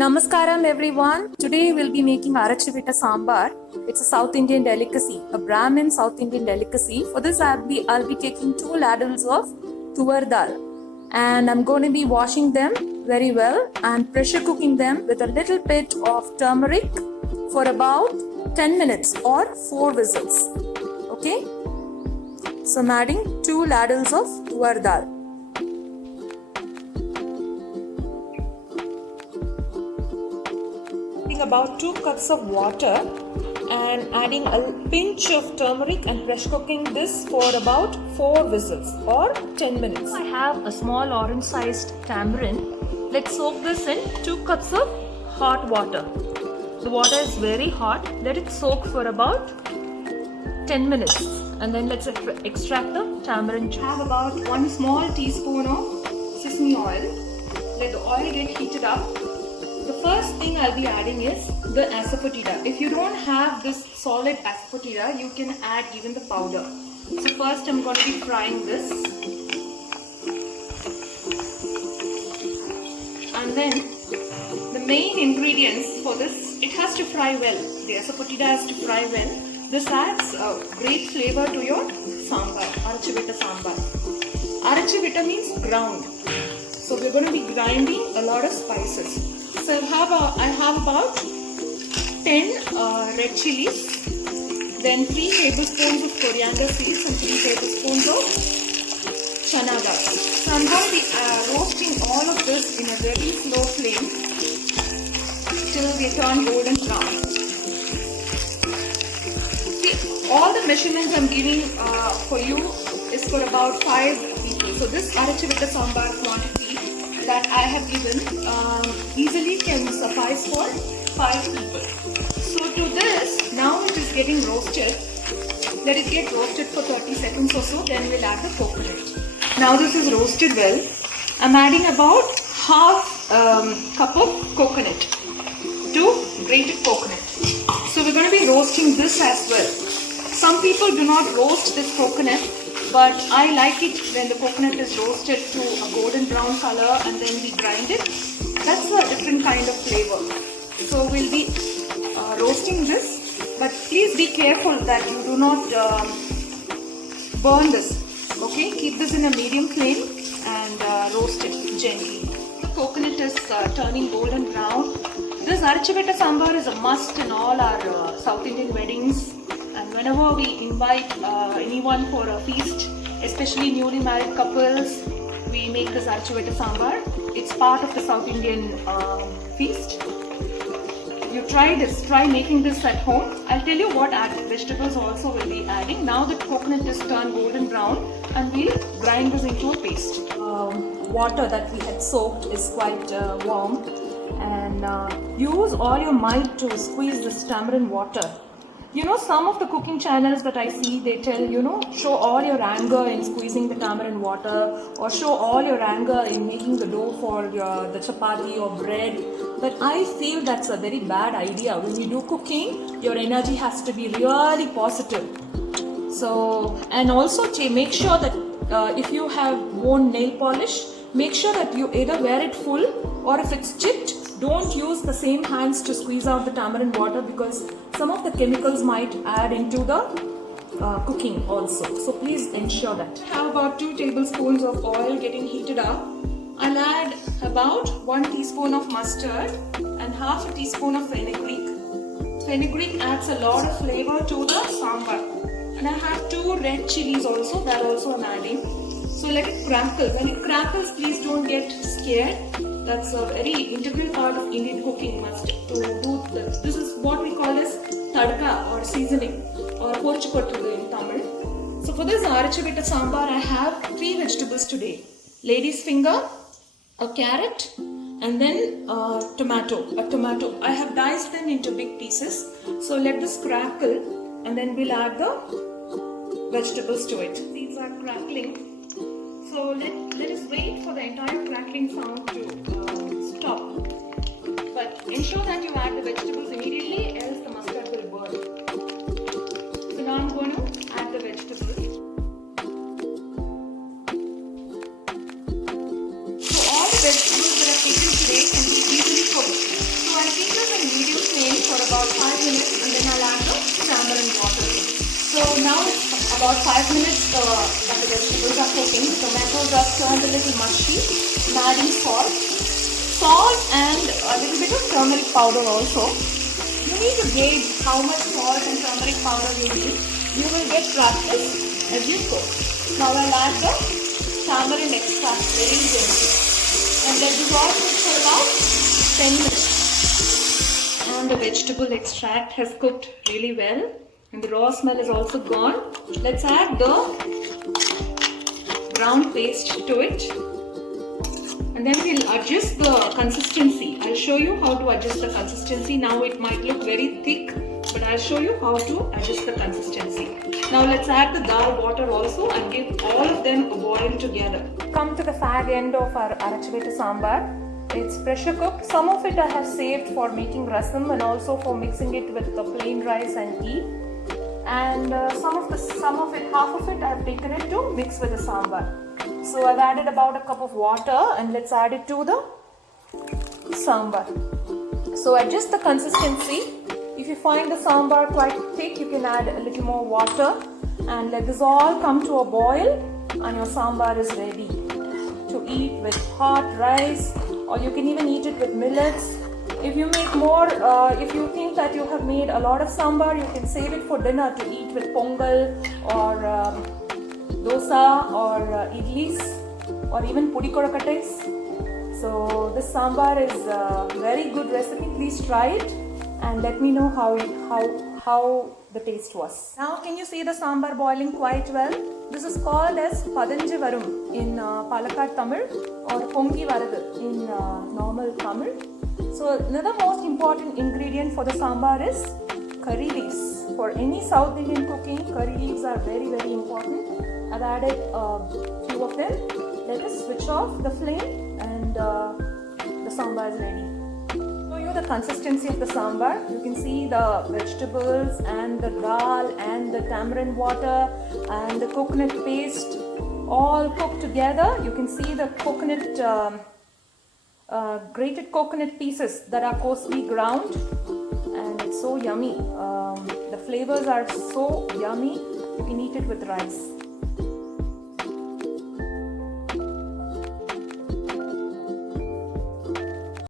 Namaskaram everyone. Today we'll be making Arachivita Sambar. It's a South Indian delicacy, a Brahmin South Indian delicacy. For this I'll be taking 2 ladles of tuvar dal and I'm going to be washing them very well and pressure cooking them with a little bit of turmeric for about 10 minutes or 4 whistles. Okay? So I'm adding 2 ladles of tuvar dal. About 2 cups of water and adding a pinch of turmeric and pressure cooking this for about 4 whistles or 10 minutes. I have a small orange sized tamarind. Let's soak this in 2 cups of hot water. The water is very hot. Let it soak for about 10 minutes and then let's extract the tamarind juice. I have about 1 small teaspoon of sesame oil. Let the oil get heated up. The first thing I'll be adding is the asafoetida. If you don't have this solid asafoetida, you can add even the powder. So first I'm going to be frying this. And then the main ingredients for this, it has to fry well. The asafoetida has to fry well. This adds a great flavor to your sambar, Arachivita sambar. Arachivita means ground. So we're going to be grinding a lot of spices. So I have about 10 red chilies, then 3 tablespoons of coriander seeds and 3 tablespoons of chana dal. So I'm going to be roasting all of this in a very slow flame till they turn golden brown. See, all the measurements I'm giving for you is for about 5 people. So this Arachivita sambar quantity that I have given easily can suffice for 5 people. So to this, now it is getting roasted. Let it get roasted for 30 seconds or so, then we'll add the coconut. Now this is roasted well. I'm adding about half cup of coconut to grated coconut. So we're going to be roasting this as well. Some people do not roast this coconut, but I like it when the coconut is roasted to a golden brown color and then we grind it. That's a different kind of flavor. So we'll be roasting this, but please be careful that you do not burn this. Okay, keep this in a medium flame and roast it gently. The coconut is turning golden brown. This Arachivita sambar is a must in all our South Indian weddings. And whenever we invite anyone for a feast, especially newly married couples, we make this Arachivita sambar. It's part of the South Indian feast. You try making this at home. I'll tell you what vegetables also will be adding. Now that coconut is turned golden brown and we'll grind this into a paste. Water that we had soaked is quite warm and use all your might to squeeze this tamarind water. You know, some of the cooking channels that I see, they tell, show all your anger in squeezing the tamarind water or show all your anger in making the dough for the chapati or bread. But I feel that's a very bad idea. When you do cooking, your energy has to be really positive. So, and also make sure that if you have worn nail polish, make sure that you either wear it full or if it's chipped, don't use the same hands to squeeze out the tamarind water because some of the chemicals might add into the cooking also. So please ensure that. I have about 2 tablespoons of oil getting heated up. I'll add about 1 teaspoon of mustard and half a teaspoon of fenugreek. Fenugreek adds a lot of flavor to the sambar. And I have 2 red chilies also, that also I'm adding. So let it crackle. When it crackles, please don't get scared. That's a very integral part of Indian cooking must to do this. This is what we call as tadka or seasoning or porchupattu in Tamil. So for this Arachivita sambar, I have 3 vegetables today. Lady's finger, a carrot and then a tomato. I have diced them into big pieces. So let this crackle and then we'll add the vegetables to it. These are crackling. So let us wait for the entire crackling sound to stop. But ensure that you add the vegetables immediately, else the mustard will burn. So now I'm going to add the vegetables. So all the vegetables that I've taken today can be easily cooked. about 5 minutes that the vegetables are cooking. The tomatoes are turned a little mushy. I'm adding salt and a little bit of turmeric powder also. You need to gauge how much salt and turmeric powder you need. You will get practice as you cook. Now I'll add the tamarind extract very gently. And let this all cook for about 10 minutes. And the vegetable extract has cooked really well. And the raw smell is also gone. Let's add the brown paste to it. And then we'll adjust the consistency. I'll show you how to adjust the consistency. Now it might look very thick, but I'll show you how to adjust the consistency. Now let's add the dal water also and give all of them a boil together. Come to the fag end of our Arachivetta sambar. It's pressure cooked. Some of it I have saved for making rasam and also for mixing it with the plain rice and ghee. And some of it, half of it I have taken it to mix with the sambar. So I've added about a cup of water and let's add it to the sambar. So adjust the consistency. If you find the sambar quite thick, you can add a little more water and let this all come to a boil and your sambar is ready to eat with hot rice, or you can even eat it with millets. If you make more, if you think that you have made a lot of sambar, you can save it for dinner to eat with pongal or dosa or idlis or even pudi kodakatais. So this sambar is a very good recipe. Please try it and let me know how the taste was. Now can you see the sambar boiling quite well? This is called as Padanji Varum in Palakkad Tamil or Pongi Varadu in normal Tamil. So another most important ingredient for the sambar is curry leaves. For any South Indian cooking, curry leaves are very important. I've added a few of them. Let us switch off the flame and the sambar is ready. Show you the consistency of the sambar. You can see the vegetables and the dal and the tamarind water and the coconut paste all cooked together. You can see the coconut grated coconut pieces that are coarsely ground, and it's so yummy. The flavors are so yummy. You can eat it with rice.